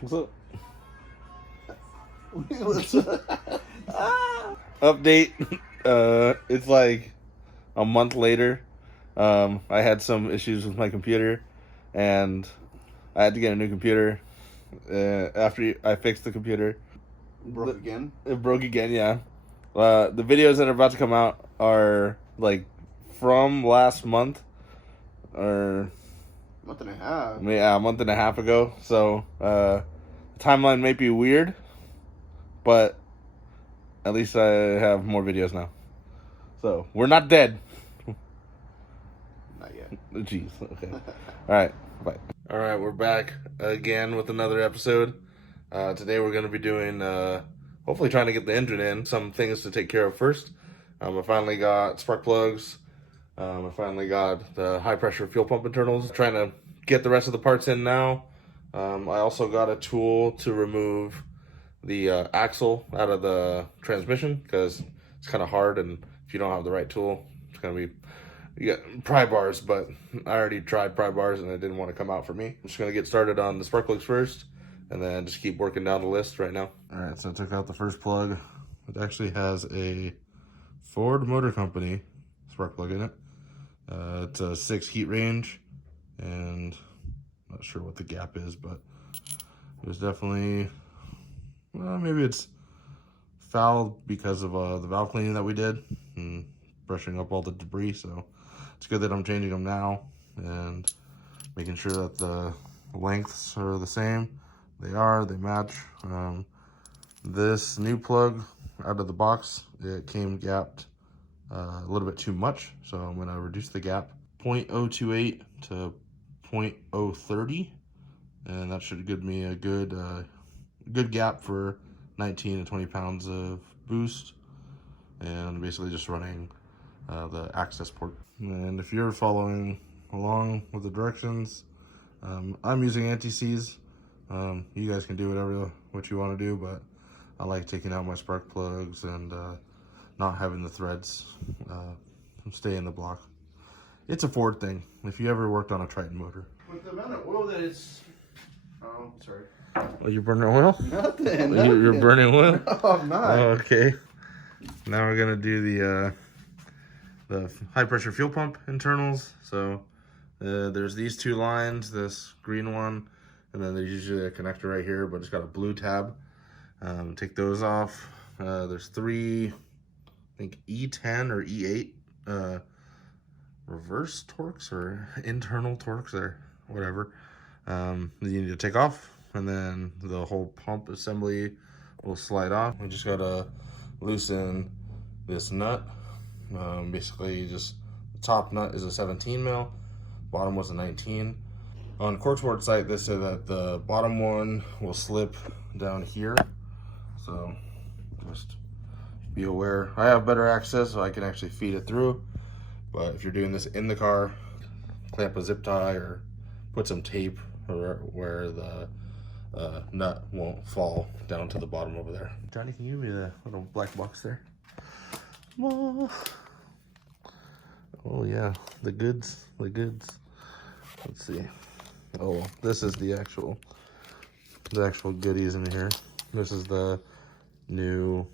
What's up? What's up? Update. It's like a month later. I had some issues with my computer, and I had to get a new computer. After I fixed the computer, Broke again? it broke again. Yeah. The videos that are about to come out are like from last month, or Month and a half. yeah, a month and a half ago. So timeline might be weird, but at least I have more videos now. So we're not dead. Not yet. Jeez. Okay. All right. Bye. All right. We're back again with another episode. Today we're going to be doing, hopefully trying to get the engine in. Some things to take care of first. I finally got spark plugs. I finally got the high pressure fuel pump internals. Trying to get the rest of the parts in now. I also got a tool to remove the axle out of the transmission because it's kind of hard, and if you don't have the right tool, it's going to be, you got pry bars, but I already tried pry bars and it didn't want to come out for me. I'm just going to get started on the spark plugs first and then just keep working down the list right now. All right, so I took out the first plug. It actually has a Ford Motor Company spark plug in it. It's a 6 heat range, and I'm not sure what the gap is, but it was definitely, well, maybe it's fouled because of the valve cleaning that we did and brushing up all the debris. So it's good that I'm changing them now and making sure that the lengths are the same. They match. This new plug out of the box, it came gapped a little bit too much, so I'm going to reduce the gap 0.028 to 0.030, and that should give me a good gap for 19 to 20 pounds of boost, and basically just running the access port. And if you're following along with the directions, I'm using anti-seize. You guys can do what you want to do, but I like taking out my spark plugs and not having the threads stay in the block. It's a Ford thing. If you ever worked on a Triton motor. With the amount of oil that it's... Oh, sorry. Oh, you're burning oil? Nothing. You're burning oil? No, I'm not. Oh, okay. Now we're gonna do the high pressure fuel pump internals. So there's these two lines, this green one, and then there's usually a connector right here, but it's got a blue tab. Take those off. There's three, I think E10 or E8 reverse Torx or internal Torx or whatever. You need to take off, and then the whole pump assembly will slide off. We just gotta loosen this nut. Basically, just the top nut is a 17 mil, bottom was a 19. On Corksport site, they said that the bottom one will slip down here, so just be aware. I have better access, so I can actually feed it through. But if you're doing this in the car, clamp a zip tie or put some tape where the nut won't fall down to the bottom over there. Johnny, can you give me the little black box there? Oh yeah, the goods. Let's see. Oh, this is the actual goodies in here. This is the new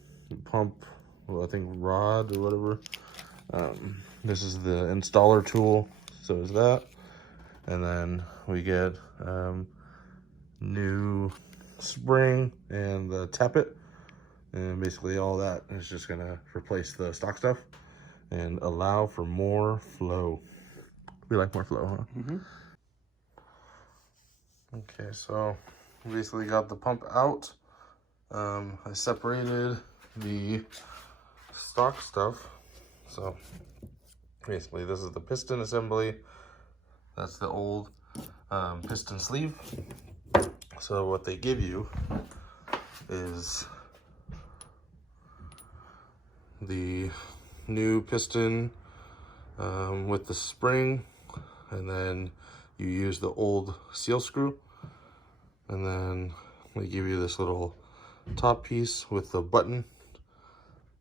pump, well, I think rod or whatever. This is the installer tool, so is that. And then we get new spring and the tappet. And basically all that is just gonna replace the stock stuff and allow for more flow. We like more flow, huh? Mm-hmm. Okay, so basically got the pump out. I separated the stock stuff. So basically this is the piston assembly. That's the old piston sleeve. So what they give you is the new piston with the spring, and then you use the old seal screw, and then they give you this little top piece with the button.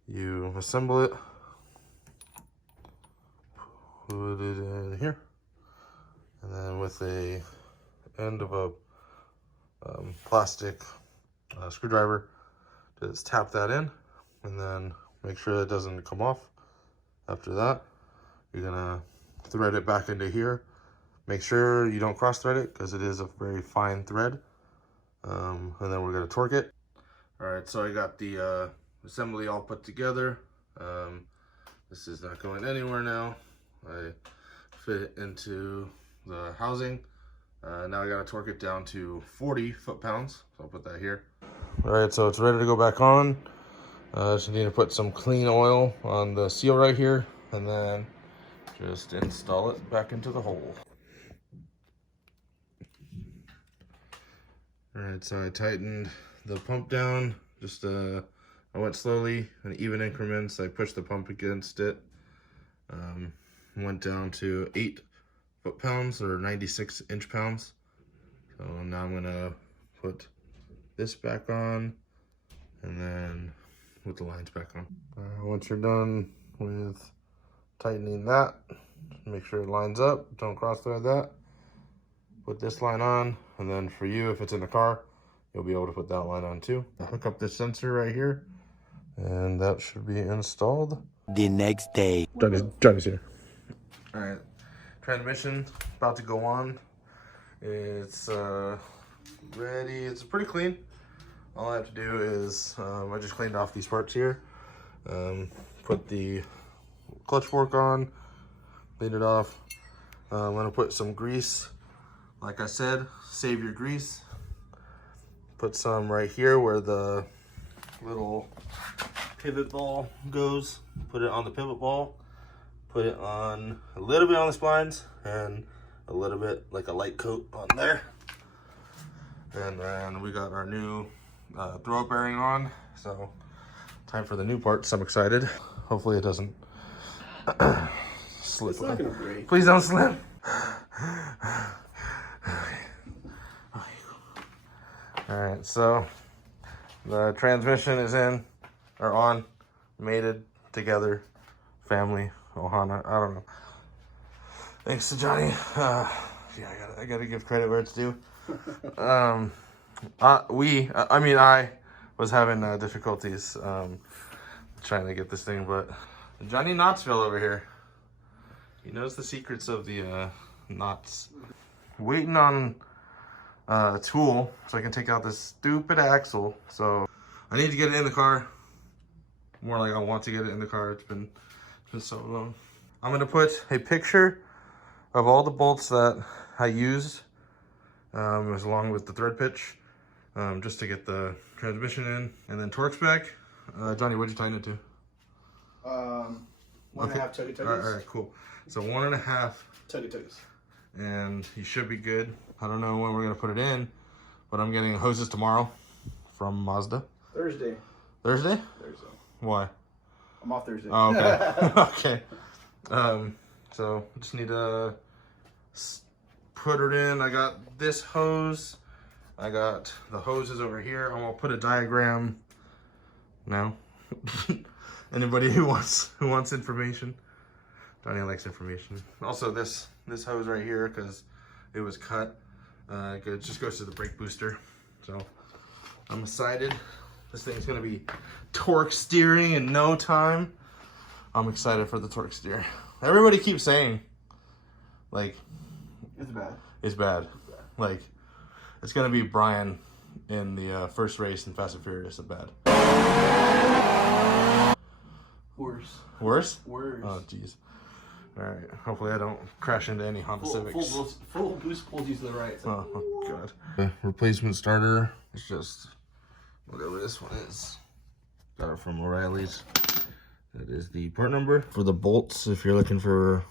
You assemble it, put it in here, and then with a end of plastic screwdriver. Just tap that in and then make sure it doesn't come off. After that, you're gonna thread it back into here. Make sure you don't cross thread it because it is a very fine thread. And then we're gonna torque it. All right, so I got the assembly all put together. This is not going anywhere now. I fit it into the housing. Now I gotta torque it down to 40 foot-pounds. So I'll put that here. All right, so it's ready to go back on. Just need to put some clean oil on the seal right here and then just install it back into the hole. All right, so I tightened the pump down. Just I went slowly in even increments. I pushed the pump against it. Went down to 8 foot-pounds or 96 inch-pounds. So now I'm gonna put this back on and then put the lines back on. Once you're done with tightening that, make sure it lines up. Don't cross thread that. Put this line on, and then for you, if it's in the car, you'll be able to put that line on too. I'll hook up this sensor right here, and that should be installed. The next day. Johnny's here. All right, transmission about to go on. It's ready. It's pretty clean. All I have to do is I just cleaned off these parts here. Put the clutch fork on, clean it off. I'm gonna put some grease. Like I said, save your grease. Put some right here where the little pivot ball goes. Put it on the pivot ball. Put it on a little bit on the splines and a little bit like a light coat on there. And then we got our new throw bearing on. So time for the new parts. I'm excited. Hopefully it doesn't slip. It's not gonna break. Please don't slip. All right, so the transmission is in, or on, mated together, family, Ohana, I don't know. Thanks to Johnny. Yeah, I gotta give credit where it's due. I was having difficulties trying to get this thing, but Johnny Knoxville over here, he knows the secrets of the knots. Waiting on a tool so I can take out this stupid axle. So I need to get it in the car. More like I want to get it in the car. It's been so long. I'm gonna put a picture of all the bolts that I used, along with the thread pitch, just to get the transmission in, and then Torx back. Johnny, what'd you tighten it to? 1.5 tuggy tuggies. All right, cool. So 1.5 tuggy tuggies. And you should be good. I don't know when we're gonna put it in, but I'm getting hoses tomorrow from Mazda. Thursday. Thursday? Thursday. Why? I'm off Thursday. Oh, okay. Okay. So just need to put it in. I got this hose. I got the hoses over here. I'm gonna put a diagram now. Anybody who wants information. Johnny likes information. Also, this hose right here, because it was cut. It just goes to the brake booster. So I'm excited. This thing's gonna be torque steering in no time. I'm excited for the torque steer. Everybody keeps saying, like, It's bad. it's bad. Like, it's gonna be Brian in the first race in Fast and Furious of bad. Worse. Worse? Worse. Oh, jeez. All right. Hopefully I don't crash into any Honda Civics. Full boost pulls you to the right. It's like, Oh, God. The replacement starter. It's just whatever this one is. Got it from O'Reilly's. That is the part number. For the bolts, if you're looking for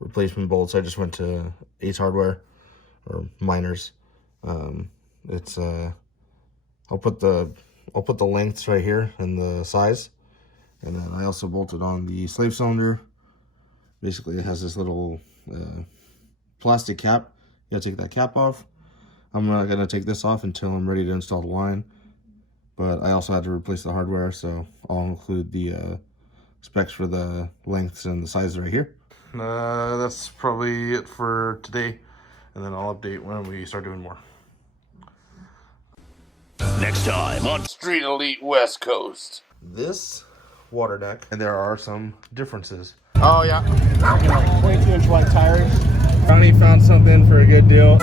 replacement bolts, I just went to Ace Hardware or Miners. It's I'll put the lengths right here and the size, and then I also bolted on the slave cylinder. Basically, it has this little plastic cap. You gotta take that cap off. I'm not gonna take this off until I'm ready to install the line. But I also had to replace the hardware, so I'll include the specs for the lengths and the size right here. That's probably it for today, and then I'll update when we start doing more. Next time on Street Elite West Coast. This water deck, and there are some differences. Oh yeah. 22-inch wide tires. Ronnie found something for a good deal.